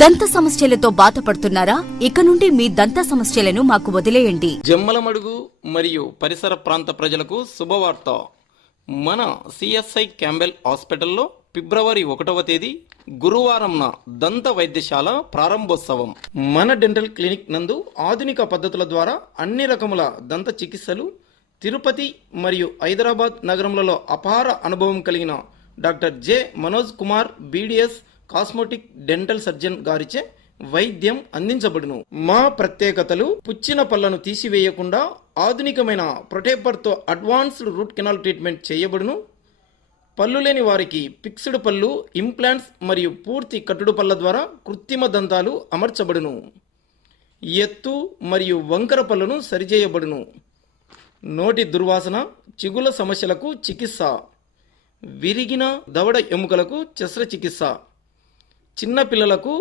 దంత సమస్యలతో బాధపడుతున్నారా? ఇక నుండి మీ దంత సమస్యలను మాకు వదిలేయండి. జమ్మలమడుగు మరియు పరిసర ప్రాంత ప్రజలకు శుభవార్త. మన సిఎస్ఐ క్యాంబెల్ హాస్పిటల్లో ఫిబ్రవరి 1వ తేదీ గురువారంన దంత వైద్యశాల ప్రారంభోత్సవం. మన డెంటల్ క్లినిక్ నందు ఆధునిక పద్ధతుల ద్వారా అన్ని రకముల దంత చికిత్సలు తిరుపతి మరియు హైదరాబాద్ నగరములలో అపార అనుభవం కలిగిన doctor J Manoj Kumar BDS cosmetic dental surgeon గారిచే వైద్యం అందించబడును. మా ప్రత్యేకతలు: పుచ్చిన పళ్లను తీసివేయకుండా ఆధునికమైన ప్రొటేపర్తో అడ్వాన్స్డ్ రూట్ కెనాల్ ట్రీట్మెంట్ చేయబడును. పళ్ళు లేని వారికి ఫిక్స్డ్ పళ్ళు, ఇంప్లాంట్స్ మరియు పూర్తి కట్టుడు పళ్ళ ద్వారా కృత్రిమ దంతాలు అమర్చబడును. ఎత్తు మరియు వంకర పళ్ళను సరిచేయబడును. నోటి దుర్వాసన, చిగుల సమస్యలకు చికిత్స, విరిగిన దవడ ఎముకలకు శస్త్రచికిత్స, చిన్న పిల్లలకు